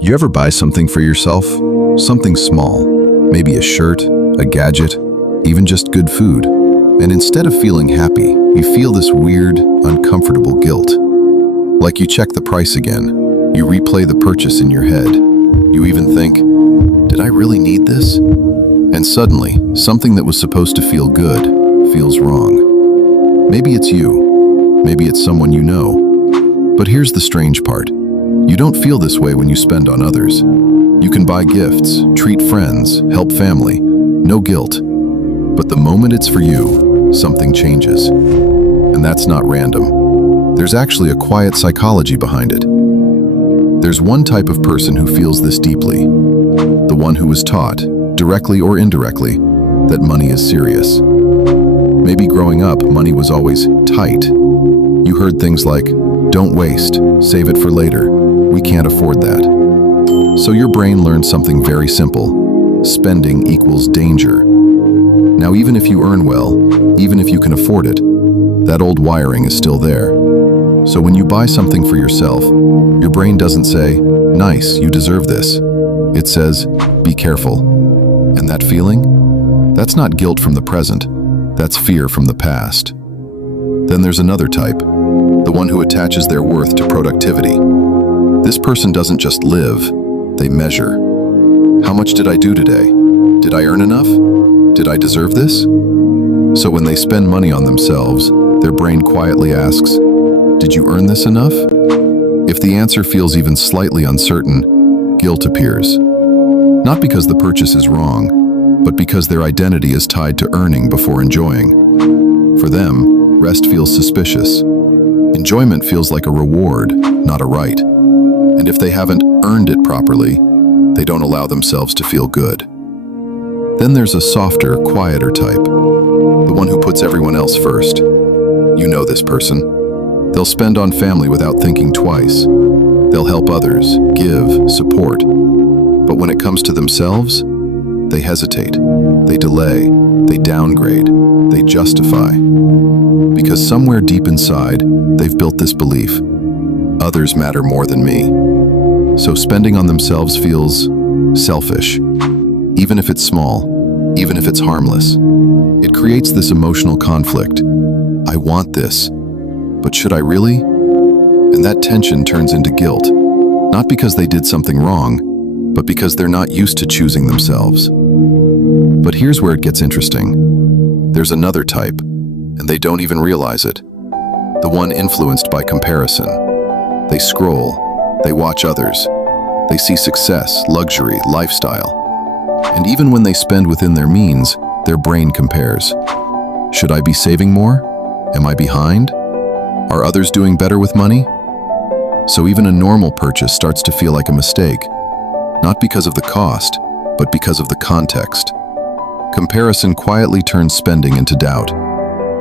You ever buy something for yourself? Something small, maybe a shirt, a gadget, even just good food. And instead of feeling happy, you feel this weird, uncomfortable guilt. Like you check the price again, you replay the purchase in your head. You even think, did I really need this? And suddenly, something that was supposed to feel good feels wrong. Maybe it's you, maybe it's someone you know. But here's the strange part. You don't feel this way when you spend on others. You can buy gifts, treat friends, help family, no guilt. But the moment it's for you, something changes. And that's not random. There's actually a quiet psychology behind it. There's one type of person who feels this deeply. The one who was taught, directly or indirectly, that money is serious. Maybe growing up, money was always tight. You heard things like, don't waste, save it for later. We can't afford that. So your brain learned something very simple. Spending equals danger. Now, even if you earn well, even if you can afford it, that old wiring is still there. So when you buy something for yourself, your brain doesn't say, nice, you deserve this. It says, be careful. And that feeling? That's not guilt from the present. That's fear from the past. Then there's another type, the one who attaches their worth to productivity. This person doesn't just live, they measure. How much did I do today? Did I earn enough? Did I deserve this? So when they spend money on themselves, their brain quietly asks, did you earn this enough? If the answer feels even slightly uncertain, guilt appears. Not because the purchase is wrong, but because their identity is tied to earning before enjoying. For them, rest feels suspicious. Enjoyment feels like a reward, not a right. And if they haven't earned it properly, they don't allow themselves to feel good. Then there's a softer, quieter type, the one who puts everyone else first. You know this person. They'll spend on family without thinking twice. They'll help others, give, support. But when it comes to themselves, they hesitate, they delay, they downgrade, they justify. Because somewhere deep inside, they've built this belief, others matter more than me. So spending on themselves feels selfish, even if it's small, even if it's harmless. It creates this emotional conflict. I want this, but should I really? And that tension turns into guilt, not because they did something wrong, but because they're not used to choosing themselves. But here's where it gets interesting. There's another type, and they don't even realize it. The one influenced by comparison. They scroll, they watch others, they see success, luxury, lifestyle. And even when they spend within their means, their brain compares. Should I be saving more? Am I behind? Are others doing better with money? So even a normal purchase starts to feel like a mistake, not because of the cost, but because of the context. Comparison quietly turns spending into doubt,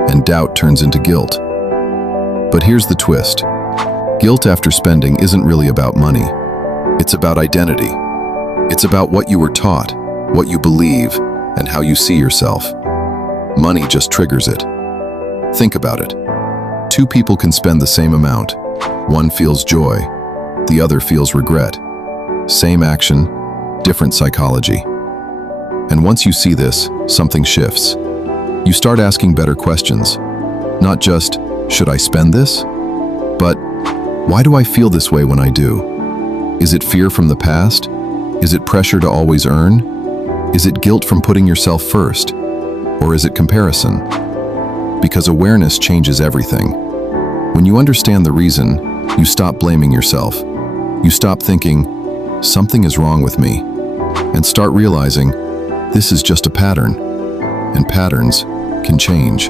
and doubt turns into guilt. But here's the twist. Guilt after spending isn't really about money. It's about identity. It's about what you were taught, what you believe, and how you see yourself. Money just triggers it. Think about it. Two people can spend the same amount. One feels joy, the other feels regret. Same action, different psychology. And once you see this, something shifts. You start asking better questions. Not just, should I spend this? But, why do I feel this way when I do? Is it fear from the past? Is it pressure to always earn? Is it guilt from putting yourself first? Or is it comparison? Because awareness changes everything. When you understand the reason, you stop blaming yourself. You stop thinking, something is wrong with me, and start realizing, this is just a pattern, and patterns can change.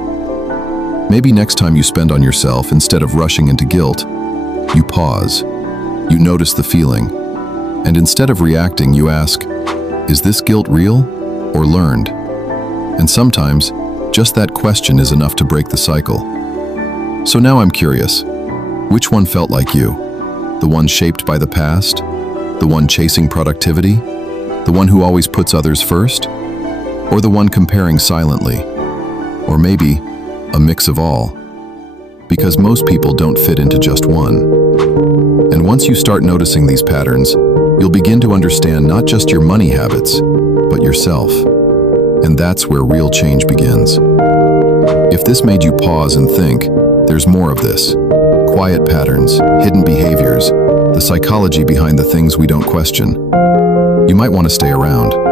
Maybe next time you spend on yourself, instead of rushing into guilt, you pause, you notice the feeling, and instead of reacting, you ask, is this guilt real or learned? And sometimes, just that question is enough to break the cycle. So now I'm curious, which one felt like you? The one shaped by the past? The one chasing productivity? The one who always puts others first? Or the one comparing silently? Or maybe a mix of all? Because most people don't fit into just one. And once you start noticing these patterns, you'll begin to understand not just your money habits, but yourself. And that's where real change begins. If this made you pause and think, there's more of this. Quiet patterns, hidden behaviors, the psychology behind the things we don't question. You might want to stay around.